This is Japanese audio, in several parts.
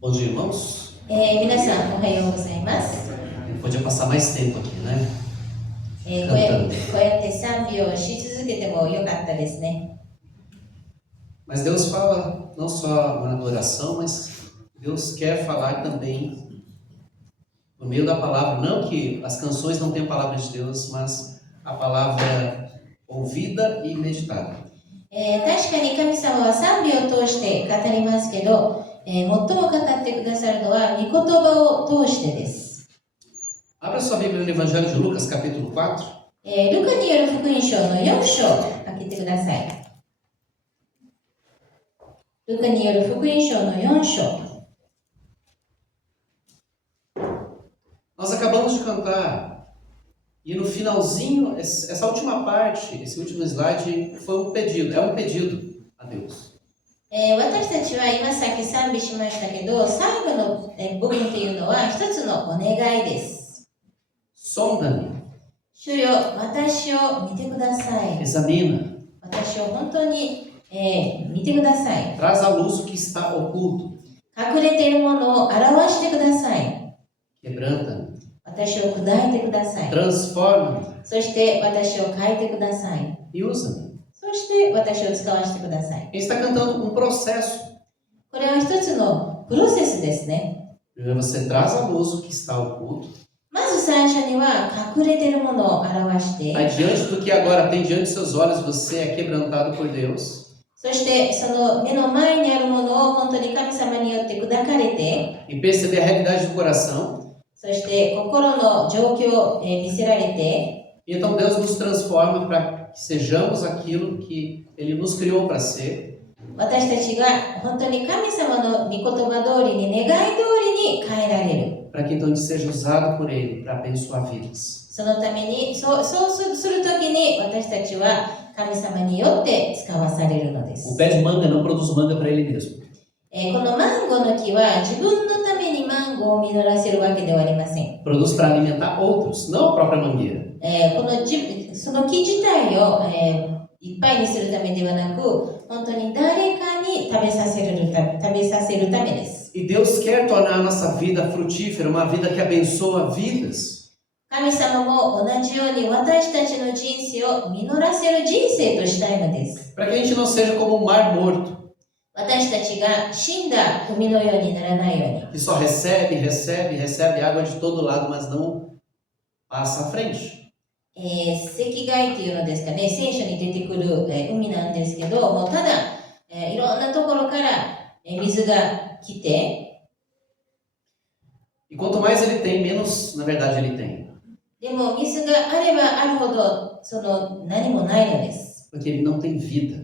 Bom dia, irmãos. 皆さんおはようございます。 Podia passar mais tempo aqui, né? こうやって賛美をし続けてもよかったですね。 Mas Deus fala não só na adoração, mas Deus quer falar também por meio da palavra. Não que as canções não tenham palavra de Deus, mas a palavra ouvida e meditada. 確かに神様は賛美を通して語りますけど、最も語ってくださるのは御言葉を通してです。 Abra sua Bíblia no Evangelho de Lucas, capítulo 4. ルカによる福音書の4章を開けてください。ルカによる福音書の4章。 Nós acabamos de cantar e no finalzinho, essa última parte, esse último slide foi um pedido, é um pedido a Deus. 私たちは今さっき賛美しましたけど、最後の部分っていうのは一つのお願いです。 Sonda-me, 主よ、私を見てください。 examina, 私を本当に、見てください。 traz à luz o que está oculto, 隠れているものを表してください。 quebranta-me, 私を砕いてください。 transforma-me そして私を変えてください。 e usa-me. そして私を使わせてください。 Ele está cantando um processo. これは一つのプロセスですね。 Primeiro você traz à luz o que está oculto. まず最初には隠れているものを表して、 Aí diante do que agora tem diante de seus olhos, você é quebrantado por Deus. そしてその目の前にあるものを本当に神様によって砕かれて、 E perceber a realidade do coração. そして心の状況を見せられて、 E então Deus nos transforma para que sejamos aquilo que Ele nos criou para ser. 私たちが本当に神様の御言葉通りに、願い通りに変えられる。 Para que então a gente seja usado por Ele para abençoar vidas. そのために、そうするときに私たちは神様によって使わされるので O す。 pé de manga não produz manga para ele mesmo. このマンゴーの木は自分のためにマンゴーを実らせるわけではありません。 Produz para alimentar outros, não a própria mangueira. その木自体を、いっぱいにするためではなく、本当に誰かに食べさせるためです。 E Deus quer tornar a nossa vida frutífera, uma vida que abençoa vidas. 神様も同じように私たちの人生を実らせる人生としたいのです。 Para que a gente não seja como um mar morto, 私たちが死んだ海のようにならないように。 que só recebe água de todo lado, mas não passa à frente. 石骸っていうのですかね、聖書に出てくる、海なんですけど、もうただ、いろんなところから、水が来て、 E quanto mais ele tem, menos, na verdade, ele tem. でも水があればあるほど何もないのです。 Porque ele não tem vida.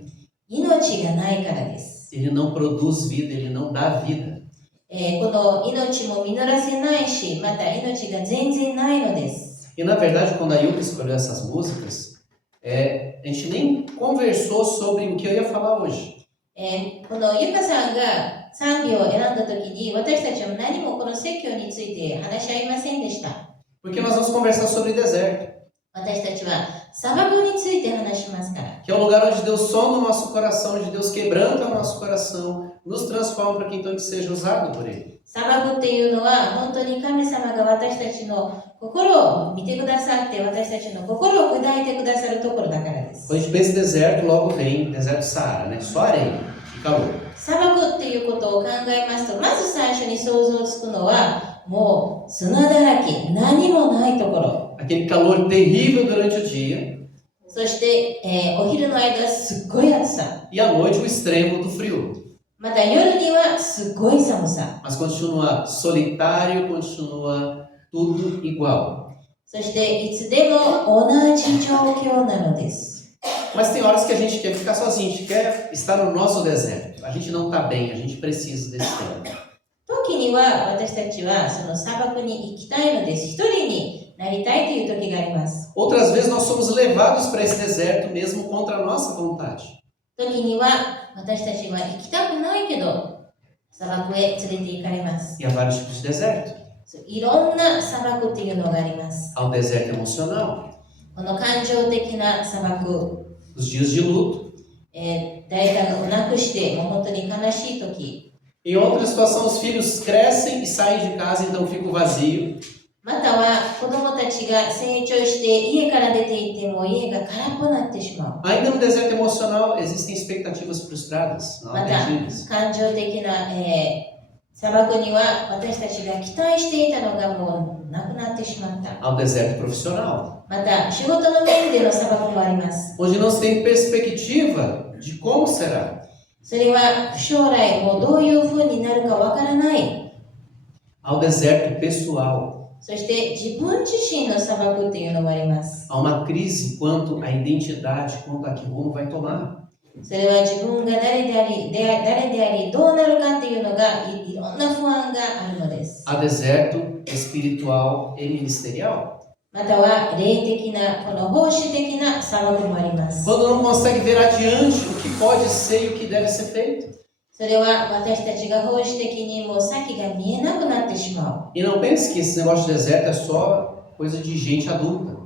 命がないからです。 Ele não produz vida, ele não dá vida. この命も実らせないし、また命が全然ないのです。 E na verdade, quando a Yuka escolheu essas músicas, a gente nem conversou sobre o que eu ia falar hoje. このゆかさんが賛美を選んだ時に、私たちは何もこの説教について話し合いませんでした。 Porque nós vamos conversar sobre deserto, 私たちは砂漠について話しますから。 que é o lugar onde Deus sonda o nosso coração, onde Deus quebranta o nosso coração, nos transforma para que então a gente seja usado por Ele. 砂漠っていうのは本当に神様が私たちの心を見てくださって、私たちの心を砕いてくださるところだからです。 Quando a gente pensa em deserto, logo vem deserto do Saara, né? Só areia e calor. 砂漠っていうことを考えますと、まず最初に想像つくのはもう砂だらけ、何もないところ。 Aquele calor terrível durante o dia そして、お昼の間すっごい暑さ。 e à noite o extremo do frio. また夜にはすっごい寒さ。 Mas continua solitário, continua tudo igual. そしていつでも同じ状況なのです。 Mas tem horas que a gente quer ficar sozinho, a gente quer estar no nosso deserto. A gente não está bem, a gente precisa desse tempo. 時には私たちはその砂漠に行きたいのです。一人になりたいという時があります。 Outras vezes nós somos levados para esse deserto mesmo contra a nossa vontade. 時には私たちは行きたくないけど砂漠へ連れて行かれます。 E há vários tipos de deserto. いろんな砂漠っていうのがあります。 Há o deserto emocional, この感情的な砂漠、 os dias de luto. 誰かを亡くしてもう本当に悲しい時、Em outra situação, os filhos crescem e saem de casa, então fica o vazio. または子供たちが成長して家から出ていっても家が空っぽになってしまう。 Ainda no deserto emocional existem expectativas frustradas, não また atendidas. 感情的な、砂漠には私たちが期待していたのがもうなくなってしまった。 Ao deserto profissional, また仕事の面での砂漠もあります。 onde não se tem perspectiva de como será. それは将来もうどういう風になるかわからない。 Ao deserto pessoal, そして自分自身の砂漠っていうのもあります。 há uma crise quanto à identidade, quanto a que rumo vai tomar. それは自分が誰でありどうなるかっていうのがいろんな不安があるのです。 Há deserto espiritual e ministerial. または霊的なこの奉仕的な砂漠もあります。 Quando não consegue ver adiante o que pode ser e o que deve ser feito. それは私たちが奉仕的にもう先が見えなくなってしまう。 E não pense que esse negócio de deserto é só coisa de gente adulta.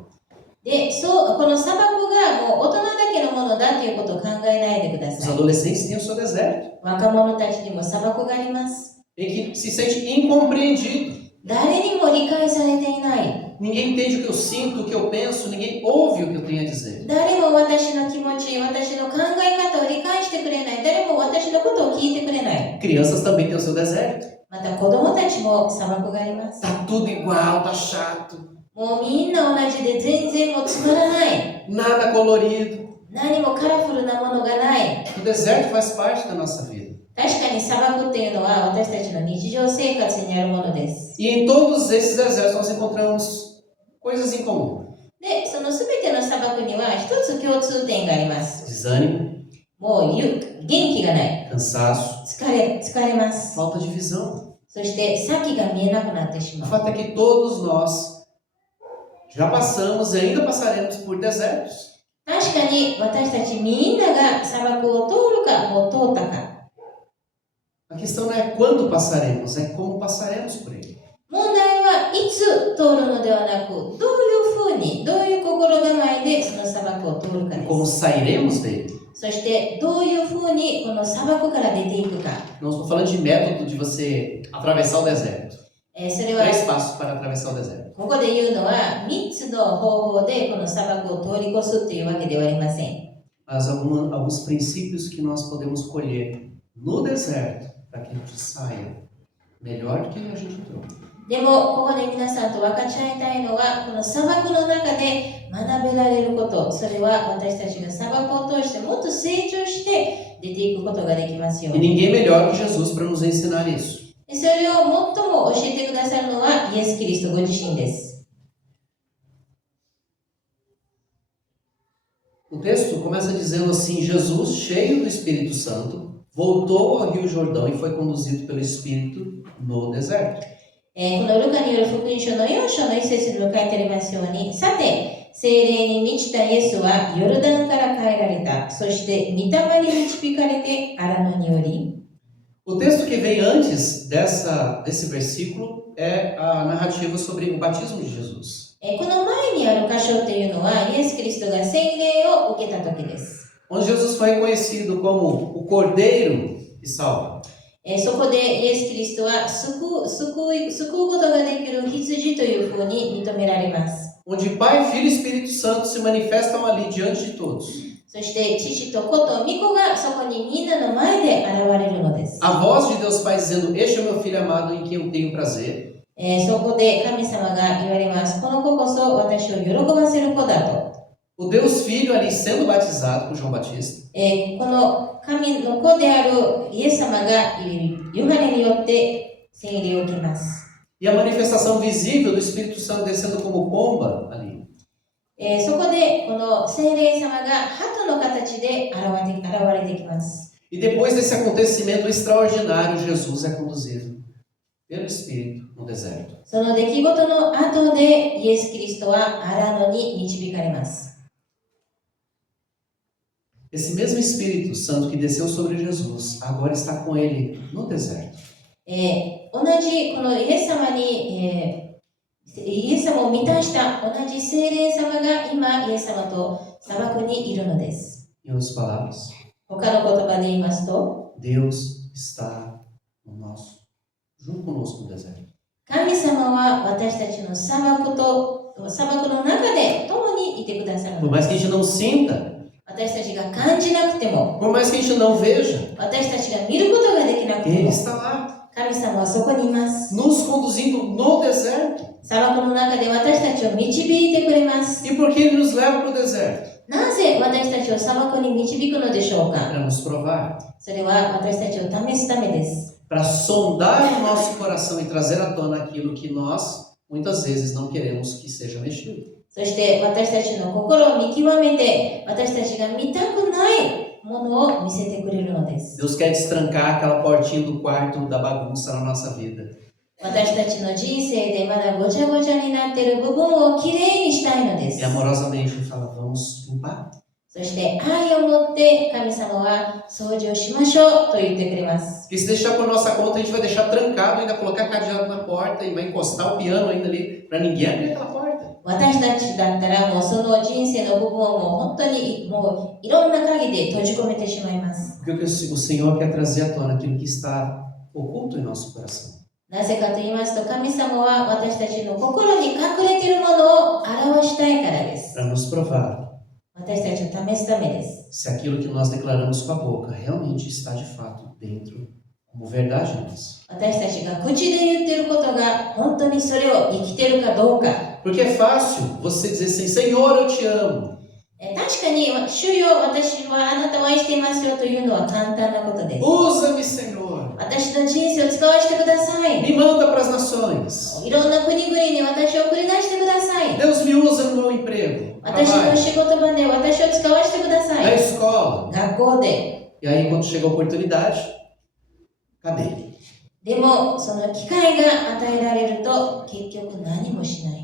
で、この砂漠がもう大人だけのものだということを考えないでくだ Os さい。 adolescentes têm o seu deserto, 若者たちにも砂漠があります。 em que se sente incompreendido. 誰にも理解されていない。 Ninguém entende o que eu sinto, o que eu penso, ninguém ouve o que eu tenho a dizer. 誰も私の気持ち、私の考え方を理解してくれない。誰も私のことを聞いてくれない。 Crianças também têm o seu deserto. また子供たちも砂漠があります。 Tá tudo igual, tá chato, もうみんな同じで全然もうつまらない。 nada colorido. 何もカラフルなものがない。 O deserto faz parte da nossa vida. 確かに砂漠っていうのは私たちの日常生活にあるものです。 E em todos esses desertos nós encontramos coisas em comum. で、その全ての砂漠には一つ共通点があります。 Desânimo, もう元気がない。 cansaço, 疲れます。 falta de visão. そして先が見えなくなってし O まう。 fato é que todos nós já passamos e ainda passaremos por desertos. 確かに私たちみんなが砂漠を通るかもう通ったか。 A questão não é quando passaremos, é como passaremos por ele. 問題はいつ通るのではなく、どういうふうに、どういう心構えでその砂漠を通るか E で como す。 sairemos dele. そしてどういうふうにこの砂漠から出ていくか。 Não estou falando de método de você atravessar o deserto. それは 3 passos para atravessar o deserto. ここで言うのは3つの方法でこの砂漠を通り越すというわけではありません。 Mas alguns princípios que nós podemos colher no deserto para que a gente saia melhor do que a gente entrou. でもここで皆さんと分かち合いたいのはこの砂漠の中で学べられること、それは私たちが砂漠を通してもっと成長して出ていくことができますよう E に。 ninguém melhor que Jesus para nos ensinar isso. それを最も教えてくださるのはイエス・キリストご自身です。 O texto começa dizendo assim: Jesus, cheio do Espírito Santo, voltou ao Rio Jordão e foi conduzido pelo Espírito no deserto. このルカによる福音書の4章の一節にも書いてありますように、さて、聖霊に満ちたイエスはヨルダンから帰られた。そして、御霊に導かれて荒野により。 O texto que vem antes desse versículo é a narrativa sobre o batismo de Jesus, この前にある箇所というのは、イエス・キリストが洗礼を受けた時です。 onde Jesus foi reconhecido como o Cordeiro que salva. そこでイエス・キリストは救うことができる羊というふうに認められます。 Onde Pai, Filho e Espírito Santo se manifestam ali diante de todos. そして父と子と御子がそこにみんなの前で現れるのです。 A voz de Deus Pai dizendo: Este é o meu Filho amado em quem eu tenho prazer. そこで神様が言われます。この子こそ私を喜ばせる子だと。 O Deus Filho ali sendo batizado por João Batista. この神の子であるイエス様がヨハネによって洗礼を受けます。 E a manifestação visível do Espírito Santo descendo como pomba ali. そこでこの聖霊様が鳩の形で現れてきます。 E depois desse acontecimento extraordinário, Jesus é conduzido pelo Espírito no deserto. その出来事の後でイエス・キリストは荒野に導かれます。 Esse mesmo Espírito Santo que desceu sobre Jesus, agora está com ele no deserto. 同じこのイエス様に、イエス様を満たした同じ聖霊様が今イエス様と砂漠にいるのです。 Em outras palavras, 他の言葉で言いますと、 Deus está no junto conosco no deserto. 神様は私たちの砂漠の中で共にいてくださる Por ので mais す。 que a gente não sinta, 私たちが感じなくても、 por mais que a gente não veja, 私たちが見ることができなくて Ele も、 está lá, 神様はそこにいます。 nos conduzindo no deserto. 砂漠の中で私たちを導いてくれます。 E por que Ele nos leva para o deserto? なぜ私たちを砂漠に導くのでしょうか。 Para nos provar, それは私たちを試すためです。 para sondar o nosso coração e trazer à tona aquilo que nós, muitas vezes, não queremos que seja mexido. そして私たちの心を見極めて、私たちが見たくないものを見せてくれるのです。 Deus quer destrancar aquela portinha do quarto da bagunça na nossa vida. 私たちの人生でまだごちゃごちゃになっている部分をきれいにしたいので E す。 amorosamente Ele fala, vamos limpar. そして愛を持って神様は掃除をしましょうと言ってくれます。 Porque se deixar por nossa conta, a gente vai deixar trancado, ainda colocar cadeado na porta e vai encostar o piano ainda ali para ninguém abrir aquela porta. 私たちだったらもうその人生の部分をもう本当にもういろんな鍵で閉じ込めてしまいます。 Porque o Senhor quer trazer à tona aquilo que está oculto em nosso coração. なぜかと言いますと、神様は私たちの心に隠れているものを表したいからです。 Para nos provar 私たちを試すためです。 se aquilo que nós declaramos com a boca realmente está de fato dentro como verdade em nós. 私たちが口で言っていることが本当にそれを生きているかどうか。 Porque é fácil você dizer assim, Senhor, eu te amo. 確かに、主よ、私はあなたを愛していますよというのは簡単なことです。 Usa-me, Senhor. 私の人生を使わせてください。 Me manda para as nações. いろんな国々に私を送り出してください。 Deus me usa no meu emprego. 私の Trabalho, 仕事場で私を使わせてくださ na い。 escola. 学校で。 E aí, quando chega a oportunidade, cadê? でも、その機会が与えられると、結局何もしない。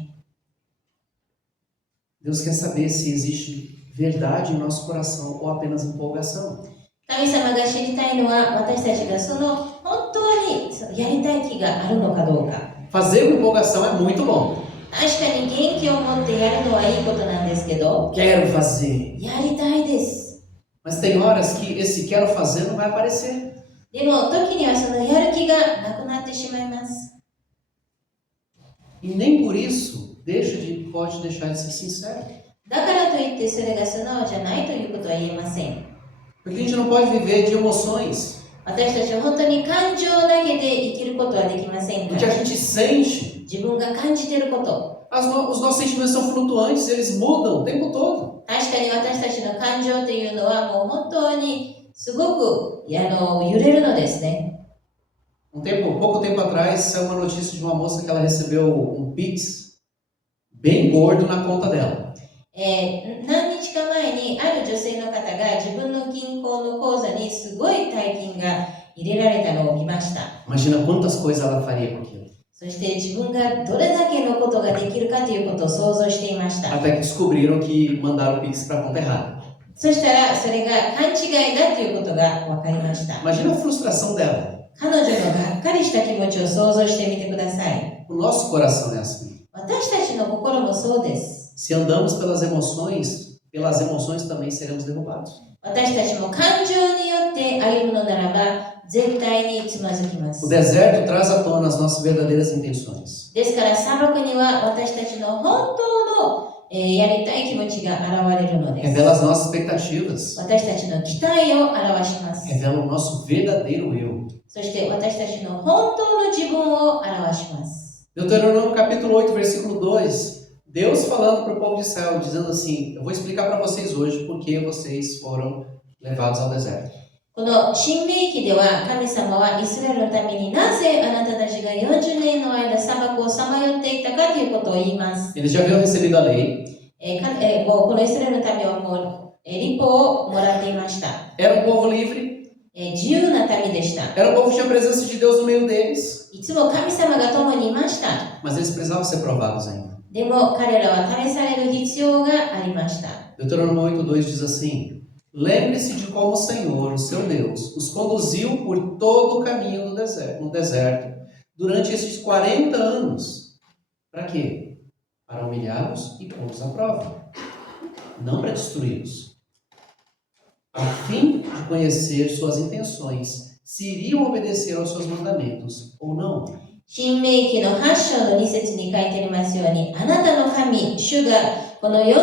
Deus quer saber se existe verdade em nosso coração ou apenas empolgação. 神様が知りたいのは、私たちがその本当にそのやりたい気があるのかどうか。 Fazer com empolgação é muito bom. 確かに元気を持ってやるのはいいことなんですけど、 Quero fazer. やりたいです。 Mas tem horas que esse quero fazer não vai aparecer. でも、時にはそのやる気がなくなってしまいます。 E nem por isso pode deixar de ser sincero. だからといってそれが素直じゃないということは言えません。 Porque a gente não pode viver de emoções. 私たちは本当に感情だけで生きることはできません Do か que a ら。 gente sente. 自分が感じていること。 Os nossos sentimentos são flutuantes, eles mudam o tempo todo. 確かに私たちの感情というのはもう本当にすごく揺れるのですね。Pouco tempo atrás, saiu uma notícia de uma moça que ela recebeu um Pix bem gordo na conta dela. 何日か前にある女性の方が自分の銀行の口座にすごい大金が入れられたのを見ました。 Imagina quantas coisas ela faria com aquilo. そして自分がどれだけのことができるかということを想像していました。 Até que descobriram que mandaram o Pix para a conta errada. そしたらそれが勘違いだということが分かりました。 Imagina a frustração dela. 彼女のがっかりした気持ちを想像してみてください。 O nosso coração é assim. 私たちの心もそうです。 Se andamos pelas emoções também seremos derrubados. 私たちも感情によって歩むのならば絶対につまずきま O す。 deserto traz à tona as nossas verdadeiras intenções. ですから砂漠には私たちの本当の、やりたい気持ちが現れるのです。 Revela as nossas expectativas. 私たちの期待を表します。 Revela o nosso verdadeiro eu. そして私たちの本当の自分を表します。 Deuteronômio capítulo 8, versículo 2. Deus falando para o povo de Israel, dizendo assim, eu vou explicar para vocês hoje por que vocês foram levados ao deserto. この新明記では神様はイスラエルのためになぜあなたたちが40年の間砂漠をさまよっていたかということを言います。 Eles já haviam recebido a lei. もうこのイスラエルのためはもう立法をもらっていました。 Era um povo livre. 自由な民でした。 Era um povo que tinha a presença de Deus no meio deles. いつも神様が共にいました。 Mas eles precisavam ser provados ainda. でも彼らは試される必要がありました。 Deuteronômio 8:2 diz assim: Lembre-se de como o Senhor, o seu Deus, os conduziu por todo o caminho no deserto durante esses 40 anos. Para quê? Para humilhá-los e pô-los à prova. Não para destruí-los. A fim de conhecer suas intenções, se iriam obedecer aos seus mandamentos ou não. 新明記の8章の2節に書いてありますように、あなたの神、主がこの40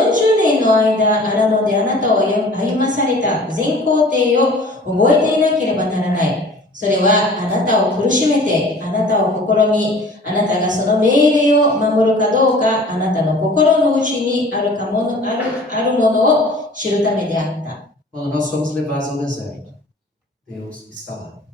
年の間、荒野であなたを歩まされた全工程を覚えていなければならない。それはあなたを苦しめて、あなたを試み、あなたがその命令を守るかどうか、あなたの心の内にあるものを知るためであった。 Quando nós somos levados ao deserto, Deus está lá.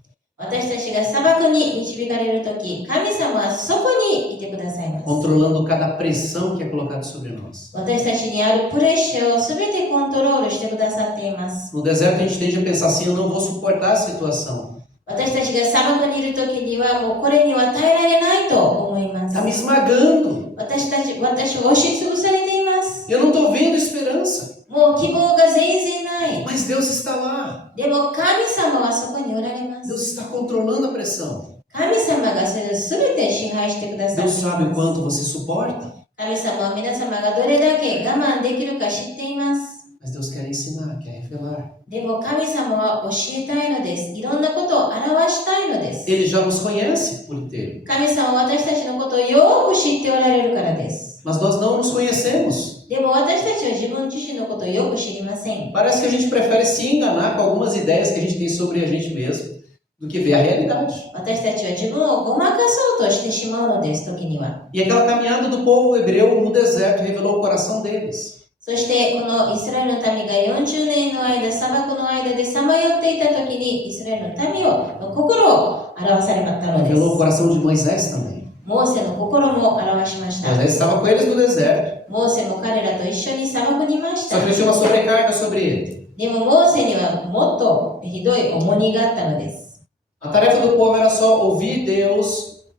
私たちが砂漠に導かれるとき、神様はそこにいてくださいます。 Controlando cada pressão que é colocada sobre nós. 私たちにあるプレッシャーをすべてコントロールしてくださっています。 No deserto a gente tende a pensar assim, eu não vou suportar a situação. 私たちが砂漠にいるときにはもうこれには耐えられないと思います。 Está me esmagando. 私を押しつぶされています。 Eu não estou vendo esperança. もう希望が全然ない。 Mas Deus está lá. でも神様はそこにおられま Deus す。 está controlando a pressão. 神様がそれをすべて支配してくださって Deus い sabe o ます。 quanto você suporta. 神様は皆様がどれだけ我慢できるか知っています。 Mas Deus quer ensinar, quer revelar. でも神様は教えたいのです。いろんなことを表したいのです。 Ele já nos conhece por inteiro. 神様は私たちのことをよく知っておられるからです。 Mas nós não nos conhecemos. でも私たちは自分自身のことをよく知りません。 Parece que a gente prefere se enganar com algumas ideias que a gente tem sobre a gente mesmo do que ver a realidade. 私たちは自分をごまかそうとしてしまうのです、時には。 E aquela caminhada do povo hebreu no deserto revelou o coração deles. そしてこのイスラエルの民が40年の間、砂漠の間でさまよっていた時に、イスラエルの民の心を表されたので Revelou o す。 coração de Moisés também. モーセの心も表しました。 Moisés estava com eles no deserto. モーセも彼らと一緒に砂漠にいまし Só た。 que ele tinha uma sobrecarga sobre ele. でもモーセにはもっとひどい重荷があったのです。 A tarefa do povo era só ouvir Deus,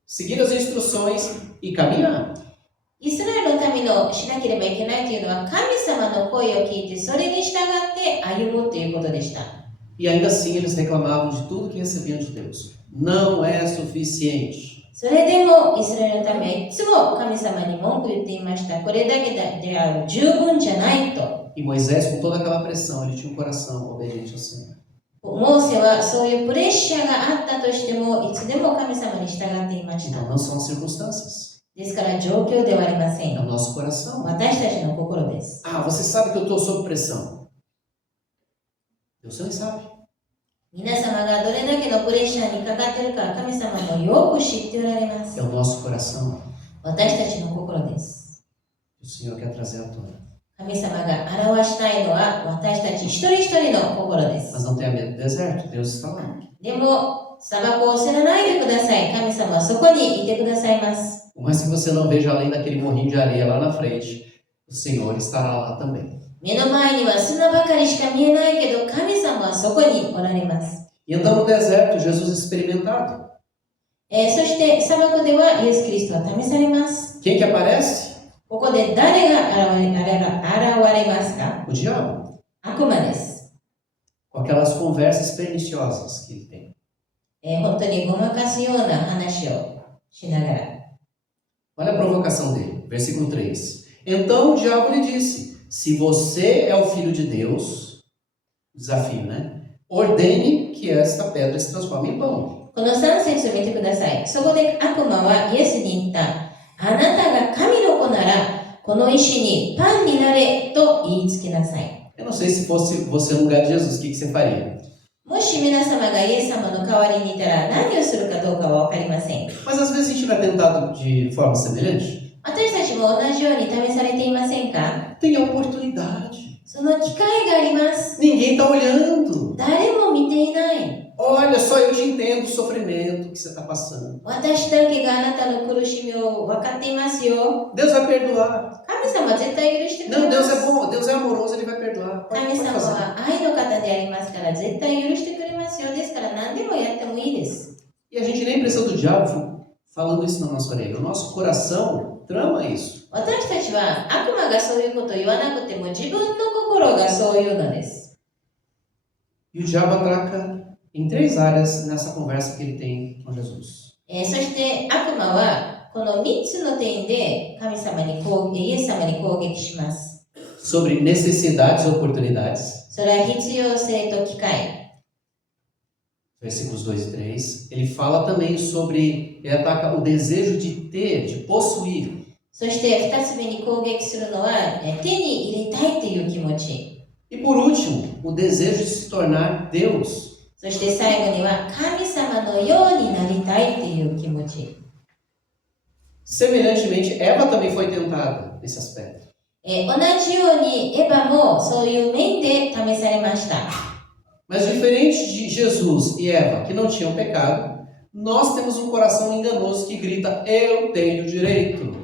seguir as instruções e caminhar. イスラエルの民のしなければいけないというのは、神様の声を聞いてそれに従って歩むということでした。 E ainda assim eles reclamavam de tudo que recebiam de Deus. Não é suficiente. それでもイスラエルの民はいつも神様に文句言っていました。これだけである、十分じゃないと。 E Moisés, com toda aquela pressão, ele tinha um coração obediente ao Senhor. モーセはそういうプレッシャーがあったとしても、いつでも神様に従っていました。 Então não são as circunstâncias, ですから状況ではありませ é o ん。 nosso coração. 私たちの心です。 Ah, você sabe que eu estou sob pressão. Deus também sabe. 皆様がどれだけのプレッシャーにかかっているか、神様もよく知っておられま É す。 o nosso coração 私たちの心です。 que o Senhor quer trazer à tona. 神様が表したいのは私たち一人一人の心で Mas す。 não tenha medo do deserto, Deus está lá. でも、砂漠を知らないでください。神様はそこにいてくださいます。 Por mais que você não veja além daquele morrinho de areia lá na frente, o Senhor estará lá também. 目の前には砂ばかりしか見えないけど、神様はそこにおられます。 E então no deserto, Jesus experimentado. そして砂漠ではイエス・キリストは試されます。 Quem que aparece? ここで誰が現れますか？ O diabo. 悪魔です。 Com aquelas conversas perniciosas que ele tem. 本当にごまかすような話をしながら。 Olha a provocação dele, versículo 3. Então o diabo lhe disse: se você é o filho de Deus, desafio, né? Ordene que esta pedra se transforme em pão. この3節を見てください。そこで悪魔はイエスに言った。あなたが神の子なら、この石にパンになれと言いつけなさい。 Eu não sei se fosse você no lugar de Jesus, o que você faria? もし皆様がイエス様の代わりにいたら何をするかどうかは分かりません。 Mas às vezes a gente não é tentado de forma semelhante. 私たちも同じように試されていませんか？ Tem a oportunidade. その機会があります。 Ninguém está olhando. 誰も見ていない。 Olha, só eu te entendo o sofrimento que você está passando. 私だけがあなたの苦しみを分かっていますよ。 Deus vai perdoar. 神様は絶対許してくれ Não, ま Deus す。 é bom, Deus é amoroso, Ele vai perdoar. Pode, 神 pode 様 fazer. は愛の方でありますから絶対許してくれますよ。ですから何でもやってもいいです。 E a gente nem precisa do diabo falando isso na nossa orelha. O nosso coração trama isso. 私たちは悪魔がそういうことを言わなくても自分の心がそういうのです。 E o diabo ataca em 3 áreas nessa conversa que ele tem com Jesus. そして悪魔はこの3つの点でイエス様に攻撃します。 Sobre necessidades e oportunidades. それは必要性と機会。versículos 2 e 3, ele fala também sobre, ele ataca o desejo de ter, de possuir. そして2つ目に攻撃するのは手に入れたいという気持ち。 E por último, o desejo de se tornar Deus. そして最後には神様のようになりたいという気持ち。 Semelhantemente, Eva também foi tentada nesse aspecto. 同じようにエヴァもそういう面で試されました。 Mas diferente de Jesus e Eva, que não tinham pecado, nós temos um coração enganoso que grita, eu tenho direito.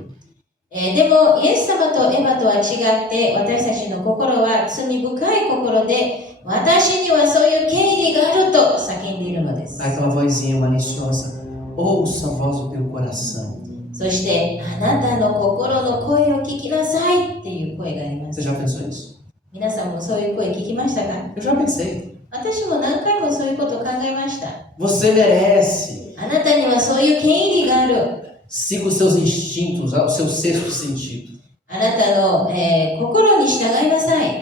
でもイエス様とエヴァとは違って私たちの心は罪深い心で私にはそういう権利があると叫んでいるのです。 Aquela vozinha maliciosa, ouça a voz do teu coração. そしてあなたの心の声を聞きなさいっていう声がありま Você す。 já pensou nisso? 皆さんもそういう声聞きましたか？ Eu já pensei. 私も何回もそういうことを考えました。 Você merece. あなたにはそういう権利がある。 Siga os seus instintos, o seu sexto sentido. あなたの、心に従いなさい。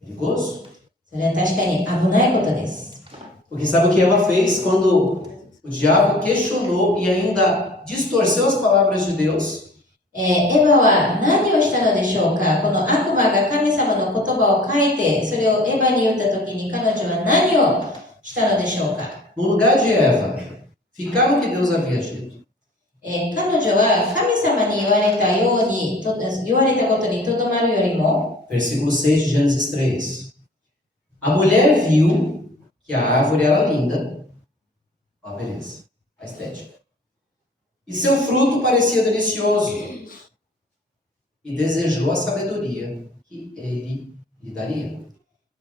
Perigoso. それは確かに危ないことです。 Porque sabe o que Eva fez quando o diabo questionou e ainda distorceu as palavras de Deus? エヴァは何をしたのでしょうか？この悪魔が神様の言葉を書いて、それをエヴァに言ったときに彼女は何をしたのでしょうか？ No lugar de Eva, ficar no que Deus havia dito. 彼女は神様に言われたように、言われたことにとどまるよりも、 Versículo 6 de Gênesis 3. A mulher viu que a árvore era linda. Ó, beleza. A estética. E seu fruto parecia delicioso. E desejou a sabedoria que ele lhe daria.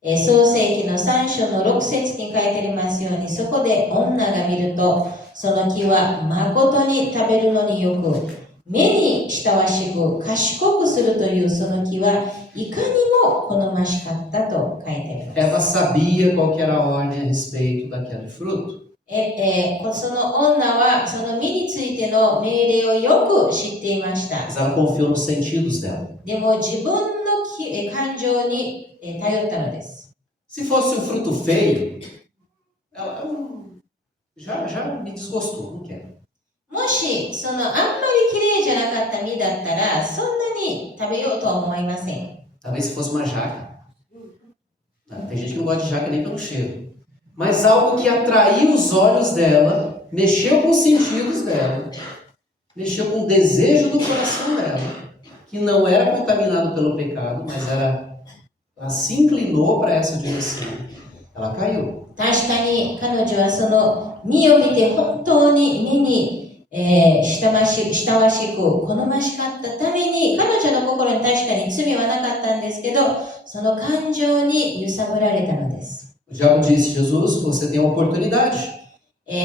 創世記の3章の6節に書いてありますように、そこで女が見ると、その木は誠に食べるのによく、目に親しく賢くするというその木はいかにも好ましかったと書いてあります。 Eva sabia qual que era a ordem a respeito daquele fruto. その女はその実についての命令をよく知っていました。 Mas ela confiou nos sentidos dela. でも自分の感情に頼ったのです。 Se fosse um fruto feio, ela já me desgostou, não quero. もしそのあんまり綺麗じゃなかった実だったらそんなに食べようとは思いません。 Talvez se fosse uma jaca. Tem gente que não gosta de jaca nem pelo cheiro. Mas algo que atraiu os olhos dela, mexeu com os sentidos dela, mexeu com o desejo do coração dela, que não era contaminado pelo pecado, mas ela se inclinou para essa direção. Ela caiu. 確かに彼女はその実を見て本当に目に、親しく好ましかったために彼女の心に確かに罪はなかったんですけど、その感情に揺さぶられたのです。 O diabo disse, Jesus, você tem uma oportunidade.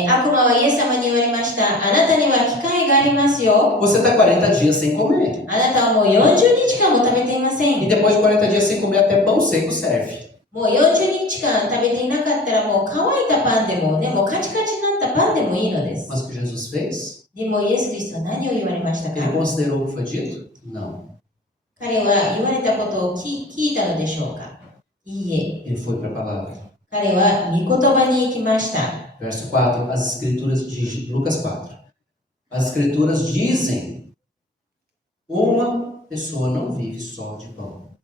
悪魔はイエス様に言われました。あなたには機会がありますよ。 Você está 40 dias sem comer. あなたはもう40日間も食べていませ E ん。 depois de 40 dias sem comer, até pão seco serve. もう40日間食べていなかったらもう乾いたパンでもね、もうカチカチになったパンでもいいのです。 Mas o que Jesus fez? でもイエス・キリストは何を言われましたか？ Ele considerou o que foi dito? Não. 彼は言われたことを聞いたのでしょうか？いいえ。 Ele foi para a palavra. 彼は御言葉に行きました。 Verso 4, as escrituras de Lucas 4. As escrituras dizem, uma pessoa não vive só de pão.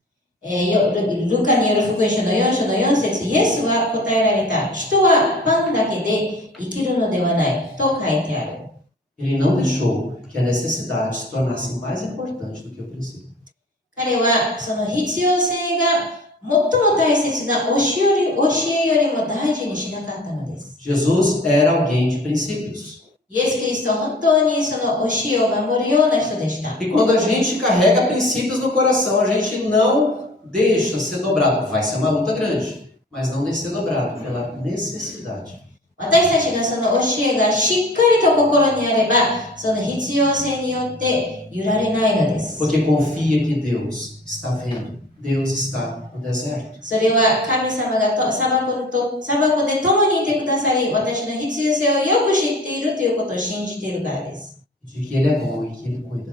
ルカによる福音書の4章の4節、イエスは答えられた。人はパンだけで生きるのではないと書いてある。 Ele não deixou que a necessidade se tornasse mais importante do que o princípio. 彼はその必要性が最も大切な教えよりも大事にしなかったのです。 Jesus era alguém de princípios. イエス・キリストは本当にその教えを守るような人でした。 E quando a gente carrega princípios no coração, a gente não deixa ser dobrado. Vai ser uma luta grande, mas não deixa ser dobrado pela necessidade. 私たちがその教えがしっかりと心にあれば、その必要性によって揺られないのです。 Porque confia que Deus está vendo. Deus está no deserto. それは神様が砂漠で共にいてくださり、私の必要性をよく知っているということを信じているからです。 De que Ele é bom e que Ele cuida.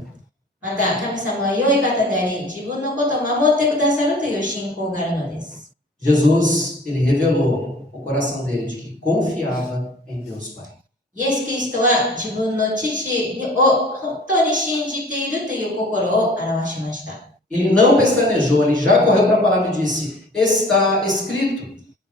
また、神様は良い方であり、自分のことを守ってくださるという信仰があるのです。 Jesus, Ele revelou coração dele de que confiava em Deus Pai. イエス・キリストは自分の父を本当に信じているという心を表しました。Ele não pestanejou, ele já correu para a palavra e disse: está escrito.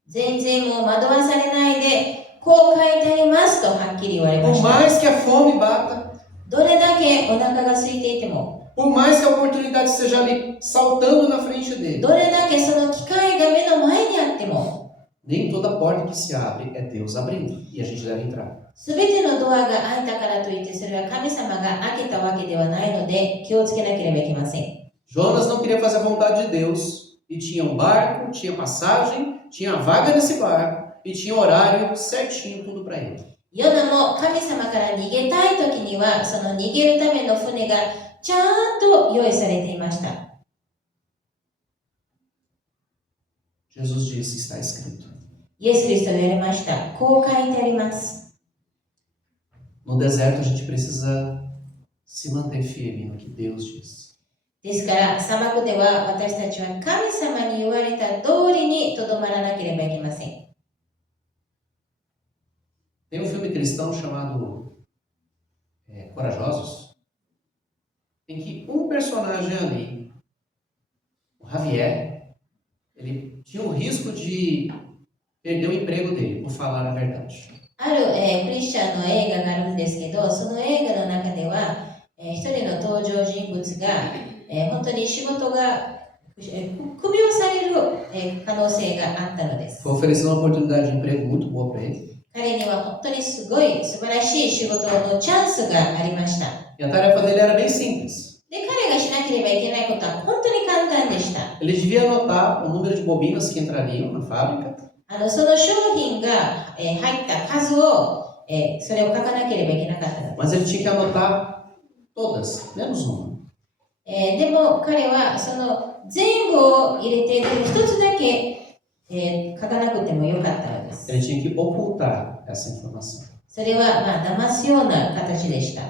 全然もう惑わされないで、こう書いてありますとはっきり言われま Por した。 mais que a fome bata, どれだけお腹が空いていても、 por mais que a oportunidade esteja ali saltando na frente dele, どれだけその機会が目の前にあっても、 nem toda porta que se abre é Deus abrindo e a gente deve entrar. すべてのドアが開いたからといってそれは神様が開けたわけではないので気をつけなければいけません。 Jonas não queria fazer a vontade de Deus e tinha um barco, tinha passagem, tinha a vaga nesse barco e tinha horário certinho tudo para ele. ヨナも神様から逃げたい時にはその逃げるための船がちゃんと用意されていました。 Jesus disse: está escrito. イエス・キリストが言われました。こう書いてあります。 No deserto a gente precisa se manter firme no que Deus diz. ですから砂漠では私たちは神様に言われた通りにとどまらなければいけません。 Tem um filme cristão chamado Corajosos, em que um personagem ali, o Javier, ele tinha o risco de perder o emprego dele por falar a verdade. ある、クリスチャンの映画があるんですけど、その映画の中では、一人の登場人物が、本当に仕事が、クビをされる、可能性があったのです。 Foi oferecida uma oportunidade de emprego muito boa para ele. 彼には本当にすごい素晴らしい仕事のチャンスがありました。 E a tarefa dele era bem simples. で、彼がしなければいけないことは本当に簡単でした。 Ele devia anotar o número de bobinas que entrariam na fábrica. その商品が、入った数を、それを書かなければいけなかったのです。 Mas ele tinha que anotar todas, menos uma. でも彼はその全部を入れて、でも一つだけ、書かなくてもよかったのです。 Ele tinha que ocultar essa informação. それは騙すような形でした。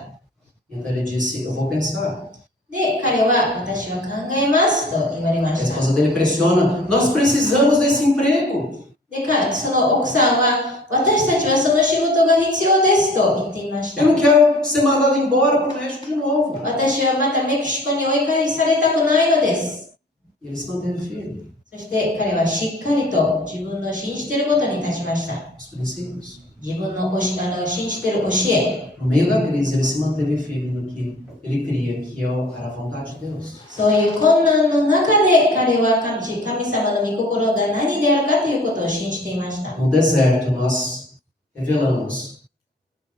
Então ele disse: eu vou pensar. で、彼は私は考えますと言われま A した。 esposa dele pressiona: nós precisamos desse emprego. で、その奥さんは私たちはその仕事が必要ですと言っていました。 Eu não quero ser mandado embora para o México de novo. 私はまたメキシコに追い返されたくないのです。 E ele se manteve firme. そして彼はしっかりと自分の信じていることに立ちました。 Os princípios. 自分の信じている教え。 No meio da crise, ele se manteve firme no que ele cria que era a vontade de Deus. そういう困難の中で彼は神様の御心が何であるかということを信じていました。 No deserto, nós revelamos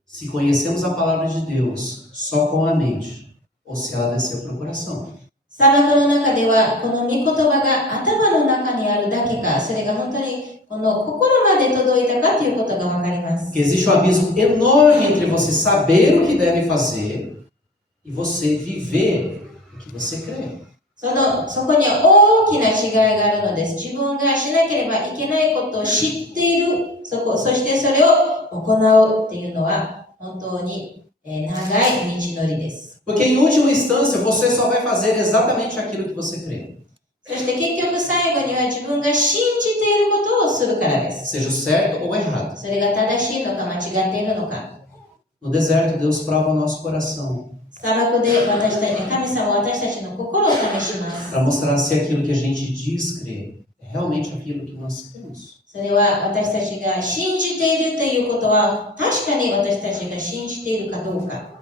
se conhecemos a palavra de Deus só com a mente ou se ela desceu para o coração. 砂漠の中ではこの御言葉が頭の中にあるだけか、それが本当にこの心まで届いたかということがわかります。 Que existe um abismo enorme entre você saber o que deve fazer e você viver o que você crê. そこには大きな違いがあるのです。自分がしなければいけないことを知っている、そしてそれを行うっていうのは本当に長い道のりです。 Porque em última instância, você só vai fazer exatamente aquilo que você crê. そして結局最後には自分が信じていることをするからです。 Seja o certo ou errado. それが正しいのか間違っているのか。 No deserto, Deus prova o nosso coração 砂漠で神様は私たちの心を試します。 para mostrar se aquilo que a gente diz crer é realmente aquilo que nós cremos. それは私たちが信じているということは確かに私たちが信じているかどうか。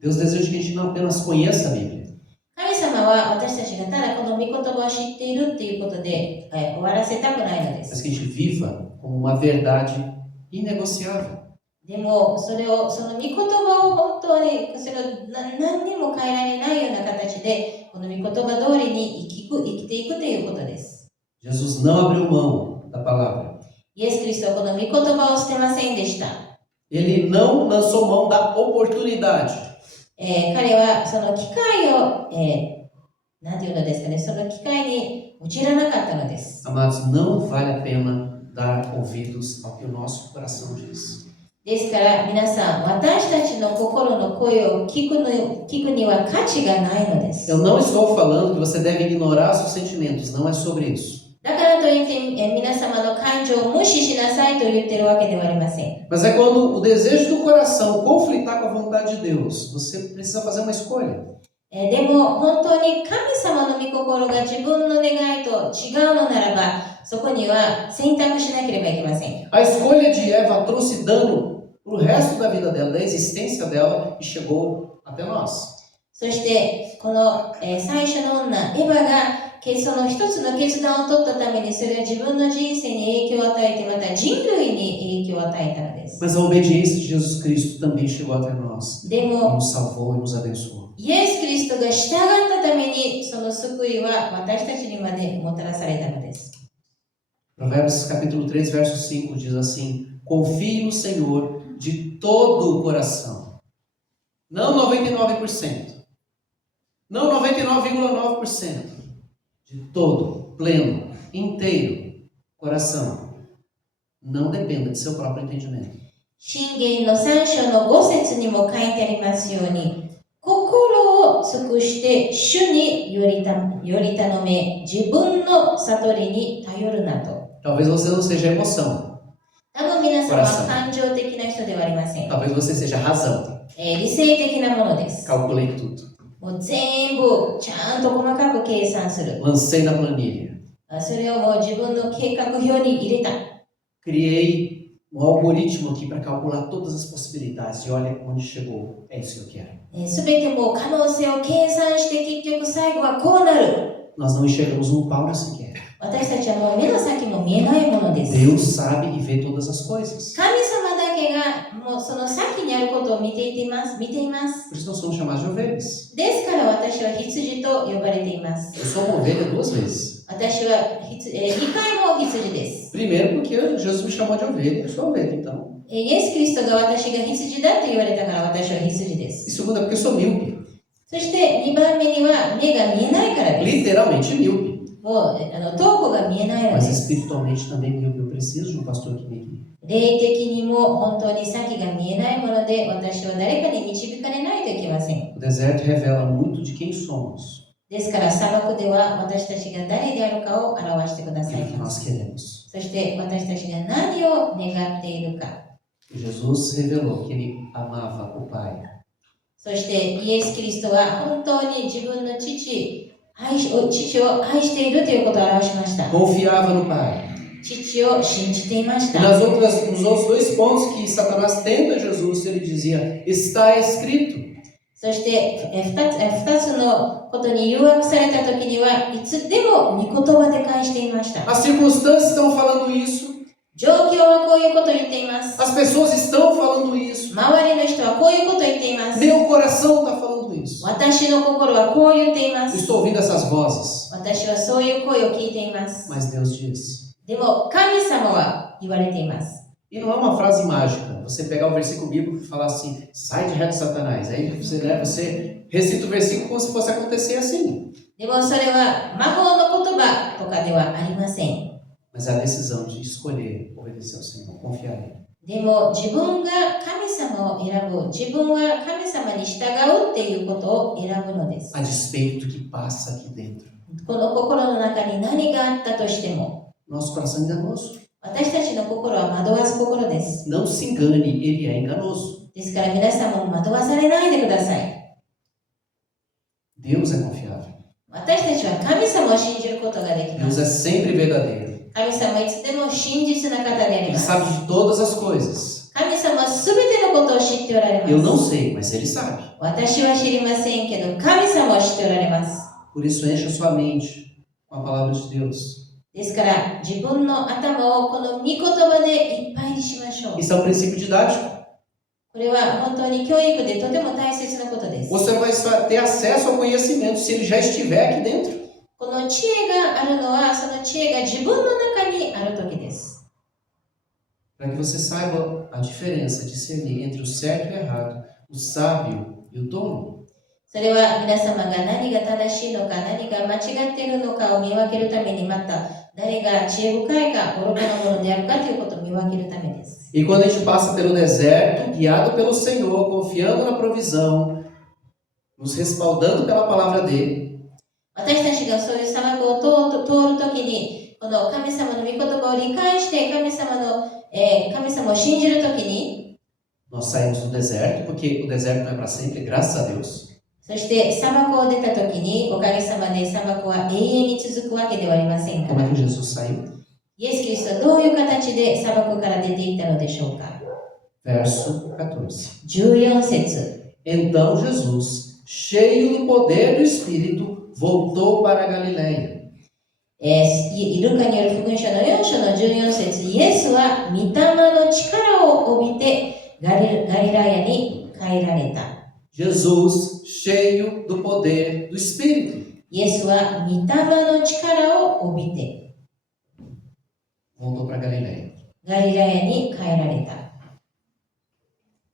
Deus deseja que a gente não apenas conheça a Bíblia, 神様は私たちがただこの御言葉を知っているということで終わらせたくないので mas す。 que a gente viva como uma verdade inegociável. でもその御言葉を本当に何にも変えられないような形でこの御言葉通りに生きていくということです。 Jesus não abriu mão da palavra. イエス・キリストはこの御言葉を捨てませんでした。 Ele não lançou mão da oportunidade. 彼はその機会を、なんていうのですかね、その機会に落ちらなかったのです。 Amados, não vale a pena dar ouvidos ao que o nosso coração diz. ですから皆さん、私たちの心の声を聞くには価値がないのです。 Eu não estou falando que você deve ignorar seus sentimentos, não é sobre isso. だからといって皆様の感情を無視しなさいと言ってるわけではありません。 Mas é quando o desejo do coração conflitar com a vontade de Deus. Você precisa fazer uma escolha. でも本当に神様の御心が自分の願いと違うのならば、そこには選択しなければいけません。 A escolha de Eva trouxe dano para o resto da vida dela, da existência dela, e chegou até nós. そしてこの、最初の女エヴァがその一つの決断を取ったために、それは自分の人生に影響を与えて、また人類に影響を与えたのです。 Mas a obediência de Jesus Cristo também chegou até nós. で E も nos salvou e nos abençoou. イエス・キリストが従ったために、その救いは私たちにまでもたらされたのです。 Provérbios capítulo 3, verso 5 diz assim: confie no Senhor de todo o coração. Não 99%. Não 99,9%. De todo, pleno, inteiro coração. Não dependa de seu próprio entendimento. 箴言の3章の5節にも書いてありますように、心を尽くして主により頼め、自分の悟りに頼るなと。 Talvez você não seja emoção. 多分皆さんは感情的な人ではありません。 Talvez você seja razão. 理性的なものです。 Calculei tudo. もう全部ちゃんと細かく計算する。 Lancei na planilha. それをもう自分の計画表に入れた。 Criei um algoritmo aqui para calcular todas as possibilidades. E olha onde chegou. É isso que eu quero. すべてもう可能性を計算して結局最後はこうなる。 Nós não enxergamos um palmo sequer. 私たちはもう目の先も見えないものです。 Deus sabe e vê todas as coisas. 神様だけがもうその先にあることを見ています。 Por isso nós somos chamados de ovelhas. ですから私は羊と呼ばれています。 Eu sou uma ovelha 2 vezes. 私は2回も羊です。 Primeiro porque Jesus me chamou de ovelha. Eu sou ovelha, então. イエス・キリストが私が羊だと言われたから私は羊で E す。 segundo é porque eu sou míope. そして2番目には目が見えないからです。 Literalmente míope. もう遠くが見えないので Mas す。 espiritualmente também míope. Eu preciso de um pastor que me guie. 霊的にも本当に先が見えないもので、私は誰かに導かれないといけません。 O deserto revela muito de quem somos ですから砂漠では私たちが誰であるかを表してくだ e さ o い que ま nós す。 queremos. そして私たちが何を願っているか。 Jesus revelou que ele amava o Pai. そしてイエス・キリストは本当に自分の父を愛しているということを表しました。 Confiava no Pai. 父を信じていまし E た。 nos outros 2 pontos que Satanás tenta Jesus, ele dizia: está escrito. そして2つのことに誘惑された時にはいつでも御言葉で返していました。 As circunstâncias estão falando isso. 状況はこういうことを言っています。 As pessoas estão falando isso. 周りの人はこういうことを言っています。 Meu coração está falando isso. 私の心はこう言っていま Eu す。 estou ouvindo essas vozes. 私はそういう声を聞いています。 Mas Deus diz. でも神様は言われています。 E não é uma frase mágica. Você pegar o versículo bíblico e falar assim: sai de reto, Satanás. Aí você recita o versículo como se fosse acontecer assim. でもそれは魔法の言葉とかではありません。 Mas é a decisão de escolher obedecer ao Senhor, confiar nele. でも自分が神様を選ぶ、自分は神様に従うっていうことを選ぶのです。 A despeito do que passa aqui dentro. この心の中に何があったとしても、 Nosso coração é enganoso. 私たちの心は惑わす心です。 Não se engane, ele é enganoso. ですから皆さんも惑わされないでください。 Deus é confiável. 私たちは神様を信じることができま Deus é す。 sempre verdadeiro. 神様はいつでも真実な方であり Ele ます。 sabe de todas as coisas. 神様はすべてのことを知っておられ Eu ま não す。 sei, mas ele sabe. 私は知りませんけど、神様は知っておられます。 Por isso encha sua mente com a palavra de Deus. ですから自分の頭をこの御言葉でいっぱいにしましょう。 Isso é um princípio didático. これは本当に教育でとても大切なことです。 Você vai ter acesso ao conhecimento se ele já estiver aqui dentro. この知恵があるのは、その知恵が自分の中にあるときです。 Para que você saiba a diferença, discernir entre o certo e o errado, o sábio e o tolo. それは皆様が何が正しいのか、何が間違っているのかを見分けるために、また誰が知恵深いか、愚かなものであるかということを見分けるためです。 E quando a gente passa pelo deserto, guiado pelo Senhor, confiando na provisão, nos respaldando pela palavra dele, 私たちがそういう砂漠を通るときに、この神様の御言葉を理解して神様を信じるときに、 nós saímos do deserto, porque o deserto não é para sempre, graças a Deus. そして砂漠を出たときに、おかげさまで砂漠は永遠に続くわけではありませんか Como ら。 é que Jesus saiu? イエス・キリストはどういう形で砂漠から出ていったのでしょうか。 Verso 14. 14節。 Então Jesus, cheio do poder do Espírito, voltou para a Galiléia. ルカによる福音書の4章の14節、イエスは御霊の力を帯びてガリラヤに帰られた。 Jesus, cheio do poder do Espírito. イエスは御霊の力を帯びて Voltou para a Galiléia. ガリラヤに帰られた。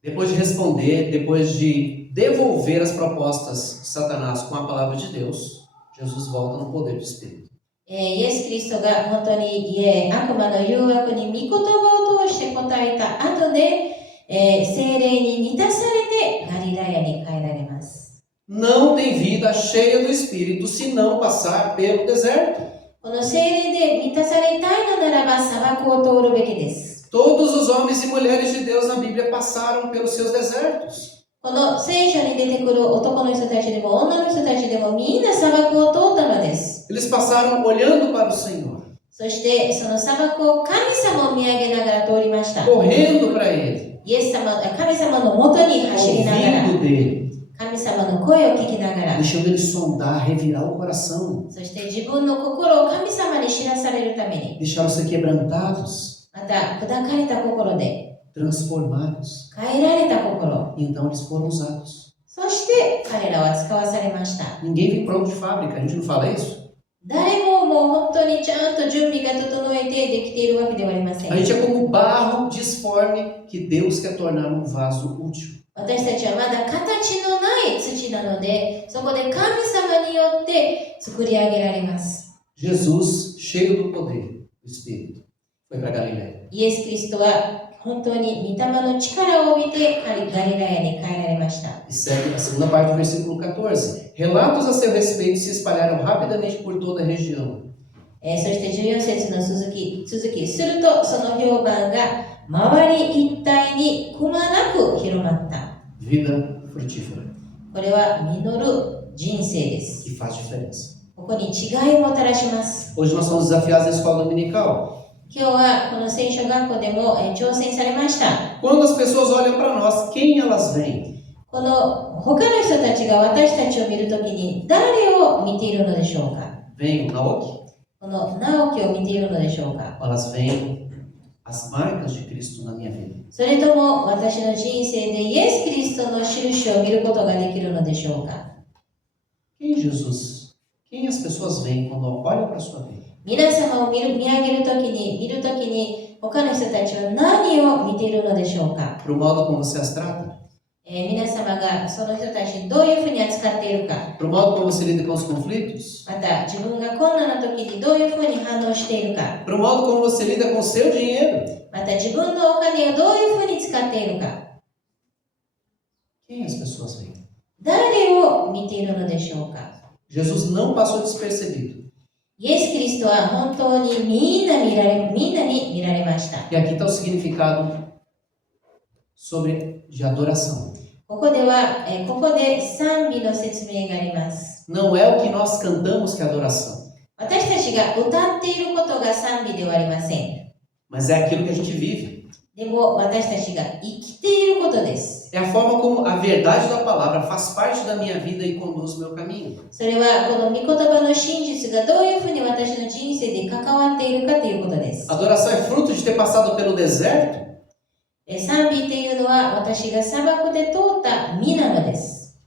Depois de responder, depois de devolver as propostas de Satanás com a palavra de Deus, Jesus volta no poder do Espírito. イエス・キリストが本当に悪魔の誘惑に御言葉を通して答えた後で、聖霊に満たされてガリラヤに帰られます。 Não tem vida cheia do Espírito se não passar pelo deserto. この聖霊で満たされたいのならば砂漠を通るべきです。 Todos os homens e mulheres de Deus na Bíblia passaram pelos seus desertos. この聖書に出てくる男の人たちでも女の人たちでもみんな砂漠を通ったのです。 Eles passaram olhando para o Senhor, そしてその砂漠を神様を見上げながら通りました。 correndo para Ele, イエス様、神様のもとに走りながら、 ouvindo dele, 神様の声を聞きながら、 deixando Ele sondar, revirar o coração, そして自分の心を神様に知らされるために、 deixaram ser quebrantados, また砕かれた心で、 transformados. 変えられた心、 E então eles foram usados. そして彼らは使わされました。 Ninguém vem pronto de fábrica, a gente não fala isso? 誰ももう本当にちゃんと準備が整えてできているわけではありません。 A gente é como barro disforme que Deus quer tornar um vaso útil. 私たちはまだ形のない土なので、そこで神様によって作り上げられます。 Jesus, cheio do poder do Espírito, foi para Galiléia. イエス・キリストは本当に御霊の力を帯びてガリラヤに帰られました。 E segue a segunda parte do versículo 14. Relatos a seu respeito se espalharam rapidamente por toda a região. そして14節の続き、するとその評判が周り一帯にくまなく広まった。 Vida frutífera, これは実る人生です。 que faz diferença. ここに違いをもたらします。 Hoje nós somos desafiados na escola dominical. 今日はこの聖書学校でも挑戦されました。 Quando as pessoas olham para nós, quem elas veem? この他の人たちが私たちを見るときに誰を見ているのでしょうか。 Veem o Naoki? この直樹を見ているのでしょうか。 Elas veem as marcas de Cristo na minha vida. それとも私の人生でイエス・キリストの印を見ることができるのでしょうか。 Quem Jesus? Quem as pessoas veem quando olham para a sua vida? 皆様を見上げるときに他の人たちは何を見ているのでしょうか。 Pro modo como você as trata? 皆様がその人たちにどういうふうに扱っているか。 Pro modo como você lida com os conflitos? また自分が困難な時にどういうふうに反応しているか。 Pro modo como você lida com o seu dinheiro? また自分のお金をどういうふうに使っているか。 Quem as pessoas veem? 誰を見ているのでしょうか。 Jesus não passou despercebido. イエス・キリストは本当にみんなに見られました。 E aqui está o significado de adoração. ここで賛美の説明があります。 Não é o que nós cantamos que é adoração, 私たちが歌っていることが賛美ではありません。 mas é aquilo que a gente vive. でも私たちが生きていることです。 É a forma como a verdade da palavra faz parte da minha vida e conduz o meu caminho. それはこの御言葉の真実がどういうふうに私の人生で関わっているかということです。 Adoração é fruto de ter passado pelo deserto? 賛美っていうのは私が砂漠で通った実なのです。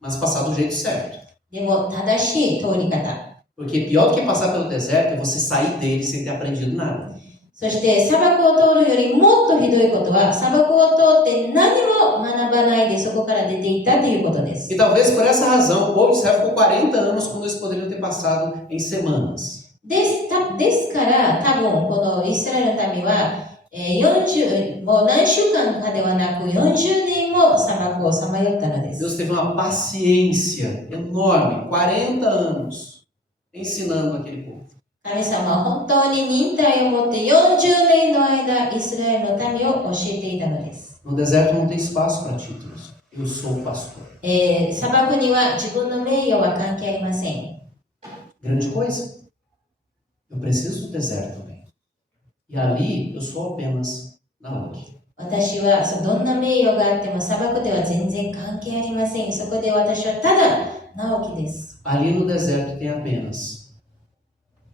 Mas passar do jeito certo. でも正しい通り方。 Porque pior do que passar pelo deserto é você sair dele sem ter aprendido nada. そして砂漠を通るよりもっとひどいことは砂漠を通って何も学ばないでそこから出ていったということです。 E talvez por essa razão o povo de Israel ficou 40 anos quando eles poderiam ter passado em semanas. ですから多分このイスラエルの民はもう何週間かではなく40年も砂漠をさまよったのです。 Deus teve uma paciência enorme, 40 anos, ensinando aquele povo. 神様は本当に忍耐を持って40年の間、イスラエルの民を教えていたのです。No deserto não tem espaço para títulos. Eu sou o pastor. 砂漠には自分の名誉は関係ありません。Grande coisa. Eu preciso do deserto também. E ali eu sou apenas Naoki. 私はどんな名誉があっても砂漠では全然関係ありません。そこで私はただ直樹です。Ali no deserto tem apenas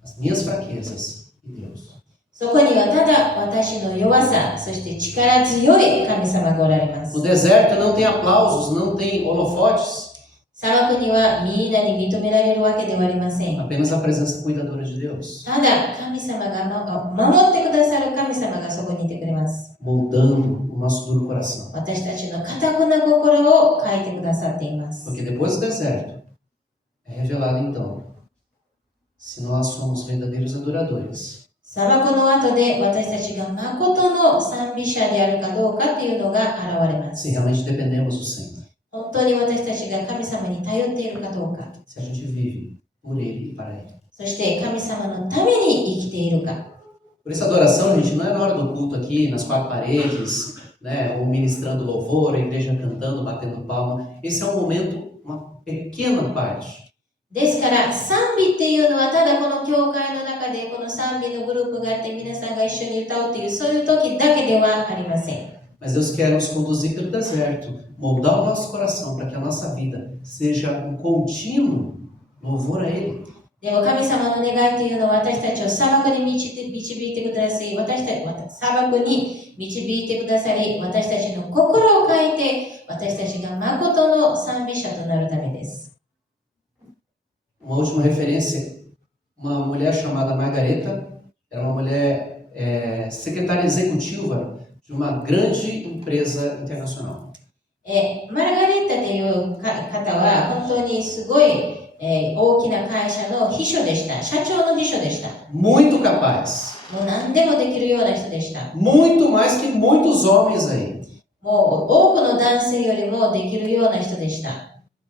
as minhas fraquezas e Deus. そこにはただ私の弱さ、そして力強い神様がおられます。 No deserto não tem aplausos, não tem holofotes. 砂漠にはみんなに認められるわけではありません。 Apenas a presença cuidadora de Deus. ただ神様が守ってくださる神様がそこにいてくれます。 Moldando o nosso duro coração. 私たちの堅くな心を変えてくださっています。 Porque depois do deserto é revelado então se nós somos verdadeiros adoradores. 砂漠の後で私たちが誠の賛美者であるかどうかっていうのが現れます。 Se realmente dependemos do Senhor. 本当に私たちが神様に頼っているかどうか。 Se a gente vive por Ele e para Ele. そして神様のために生きているか。 Por essa adoração, gente, não é na hora do culto aqui, nas quatro paredes, né, ou ministrando louvor, a igreja cantando, batendo palma. Esse é um momento, uma pequena parte. ですから賛美っていうのはただこの教会の中でこの賛美のグループがあって皆さんが一緒に歌うっていうそういう時だけではありません。 Mas Deus quer nos conduzir pelo deserto, moldar o nosso coração para que a nossa vida seja um contínuo louvor a Ele. でも神様の願いというのは私たちを砂漠に導いてくださり、砂漠に導いてくださり、私たちの心を変えて、私たちが誠の賛美者となるためです。 Uma última referência, uma mulher chamada Margareta, era uma mulher secretária executiva de uma grande empresa internacional. マルガレッタという方は本当にすごい大きな会社の秘書でした。社長の秘書でした。 Muito capaz. もう何でもできるような人でした。 Muito mais que muitos homens aí. もう多くの男性よりもできるような人でした。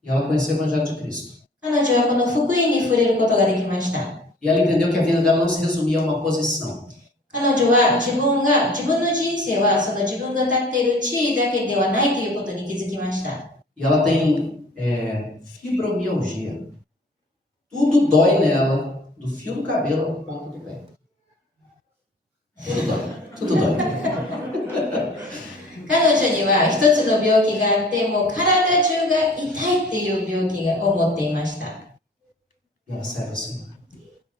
E ela conheceu o Evangelho de Cristo. 彼女はこの福音に触れることができました。 E ela entendeu que a vida dela não se resumia a uma posição. 彼女は自分の人生はその自分が立っている地位だけではないということに気づきました。 E ela tem fibromialgia. Tudo dói nela, do fio do cabelo ao ponto do pé. Tudo dói. Tudo dói. 彼女には一つの病気があって、もう体中が痛いっていう病気を持っていました。 E ela serve o Senhor.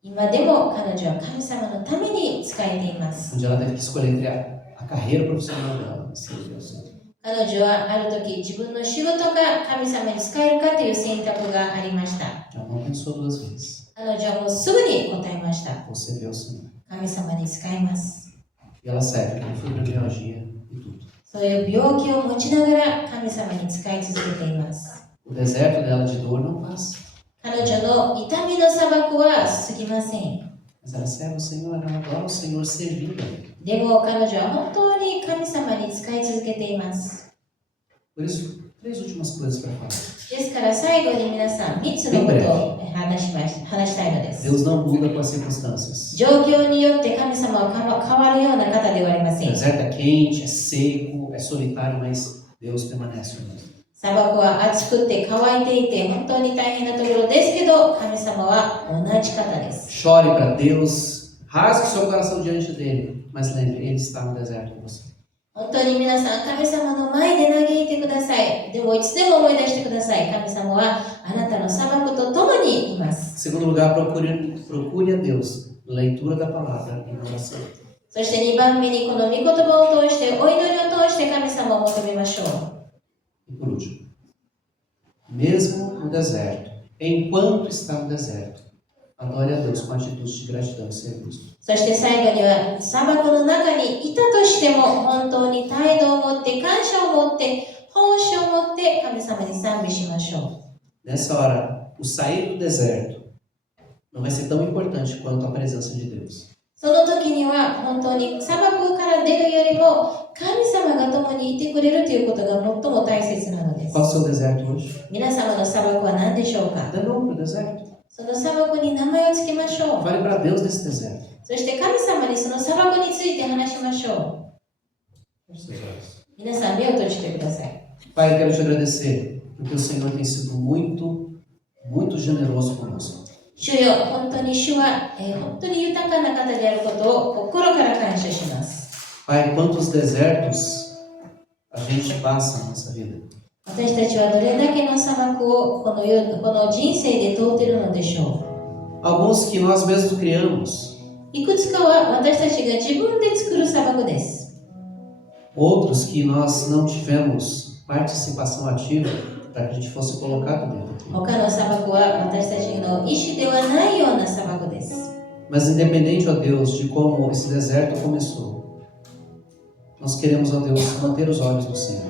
今でも彼女は神様のために仕えています。 Um dia ela teve que escolher entre a carreira profissional dela e servir ao Senhor. 彼女はある時自分の仕事が神様に仕えるかという選択がありました。 Ela não pensou duas vezes. 彼女はもうすぐに答えました。 Vou servir ao Senhor. 神様に仕えます。 E ela serve com fibromialgia e tudo. そういう病気を持ちながら神様に仕え続けています。 O deserto dela de dor não passa. 彼女の痛みの砂漠は過ぎません。 Mas ela serve ao Senhor, ela adora o Senhor servindo a Ele. でも彼女は本当に神様に仕え続けています。 Por isso, três últimas coisas para falar. ですから最後に皆さん3つのことを話したいのです。 Deus não muda com as circunstâncias. 状況によって神様は変わるような方ではありませ O ん。 deserto é quente, é seco, é solitário, mas Deus permanece unido. 砂漠は暑くて乾いていて本当に大変なところですけど、神様は同じ方です。 Chore para Deus, rasgue seu coração diante dele, mas lembre, Ele está no deserto com você. 本当に皆さん、神様の前で嘆いてください。でもいつでも思い出してください。神様はあなたの砂漠と共にいます。 Segundo lugar, procure a Deus, leitura da palavra e oração. そして2番目にこの御言葉を通して、お祈りを通して神様を求めましょう。 E por último, mesmo no deserto, enquanto está no deserto, adore a Deus com atitudes de gratidão e serviço. そして最後には砂漠の中にいたとしても本当に態度を持って感謝を持って奉仕を持って神様に賛美しましょう。 Nessa hora, o sair do deserto não vai ser tão importante quanto a presença de Deus. その時には本当に砂漠から出るよりも神様が共にいてくれるということが最も大切なのです。 Qual é o seu deserto hoje? 皆様の砂漠は何でしょうか？ Dê nome para o deserto. その砂漠に名前を付けましょう。 Fale para Deus nesse deserto. そして神様にその砂漠について話しましょ Feche seus olhos. う。皆さん目を閉じてください。 Pai, eu quero te agradecer, porque o Senhor tem sido muito generoso conosco. 主よ、本当に主は、本当に豊かな方であることを心から感謝します。 Pai, quantos desertos a gente passa na nossa vida. 私たちはどれだけの砂漠をこの人生で通っているのでしょ Alguns que nós mesmos criamos, う。いくつかは私たちが自分で作る砂漠です。 outros que nós não tivemos participação ativa para que a gente fosse colocado dentro. 他の砂漠は私たちの意思ではないような砂漠です。 Mas independente, ó Deus, de como esse deserto começou, nós queremos, ó Deus, manter os olhos no Senhor.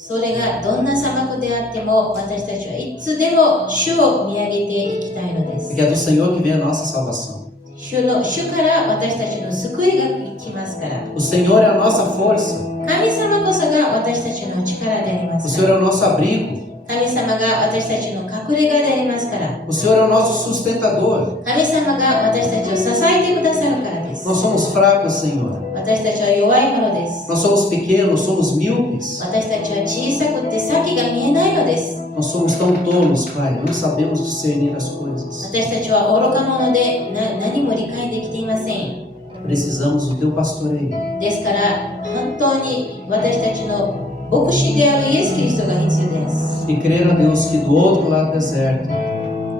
それがどんな砂漠であっても私たちはいつでも主を見上げていきたいのです。 Porque é do Senhor que vem a nossa salvação. 主から私たちの救いが来ますから。 O Senhor é a nossa força. 神様こそが私たちの力でありま O す Senhor から。 é o nosso abrigo. 神様が私たちの隠れ家でありますから。 O Senhor é o nosso sustentador. 神様が私たちを支えてくださるからです。 Nós somos fracos, Senhor. 私たちは弱いものです。 Nós somos pequenos, somos míopes. 私たちは小さくて先が見えないのです。 Nós somos tão tolos, Pai. Não sabemos discernir as coisas. 私たちは愚か者で何も理解できていません。 Precisamos do Teu pastoreio. ですから本当に私たちの牧師であるイエス・キリストが必要です。 E crer a Deus que do outro lado do deserto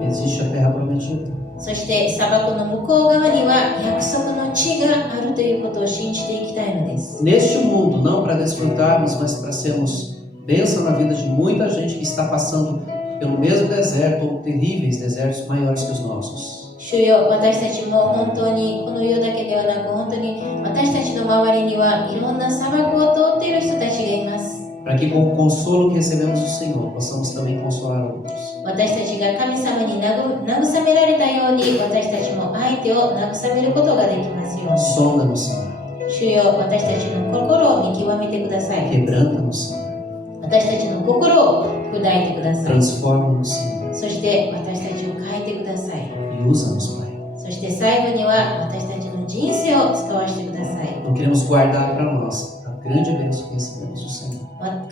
existe a terra prometida. そして砂漠の向こう側には約束の地があるということを信じていきたいのです。 Neste mundo, não para desfrutarmos, mas para sermos bênção na vida de muita gente que está passando pelo mesmo deserto ou terríveis desertos maiores que os nossos. 主よ、私たちも本当にこの世だけではなく本当に私たちの周りにはいろんな砂漠を通っている人たちがいます。 Para que com o consolo que recebemos do Senhor, possamos também consolar outros. 私たちが神様に慰められたように私たちも相手を慰めることができますように。 Sonda-nos, Senhor. 主よ、私たちの心を見極めてください。 Quebranta-nos, Senhor. 私たちの心を砕いてください。 Transforma-nos, Senhor. そして私たちを変えてください。 E usa-nos, Pai. そして最後には私たちの人生を使わせてください。 Não queremos guardar para nós a grande bênção que recebemos do Senhor.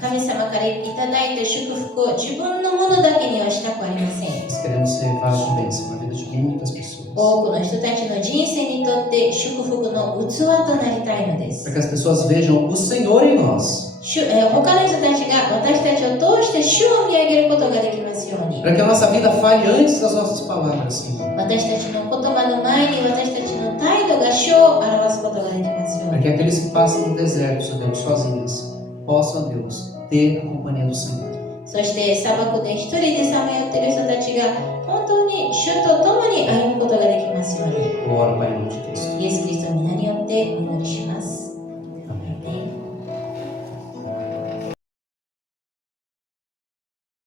神様からいただいた祝福を自分のものだけにはしたくありません。 Nós queremos ser vasos de bênção na vida de muitas pessoas. 多くの人たちの人生にとって祝福の器となりたいのです。 Para que as pessoas vejam o Senhor em nós. 他の人たちが私たちを通して主を見上げることができますように。 Para que a nossa vida fale antes das nossas palavras, Senhor. 私たちの言葉の前に私たちの態度が主を表すことができますよう Para に。 que aqueles que passam no deserto, Senhor Deus, sozinhos, possam, Deus, ter a companhia do Senhor. そして砂漠で一人でさまよっている人たちが本当に主と共に歩むことができますように。 Eu oro, Pai, em nome de Cristo. イエス・キリストの皆によってお祈りします。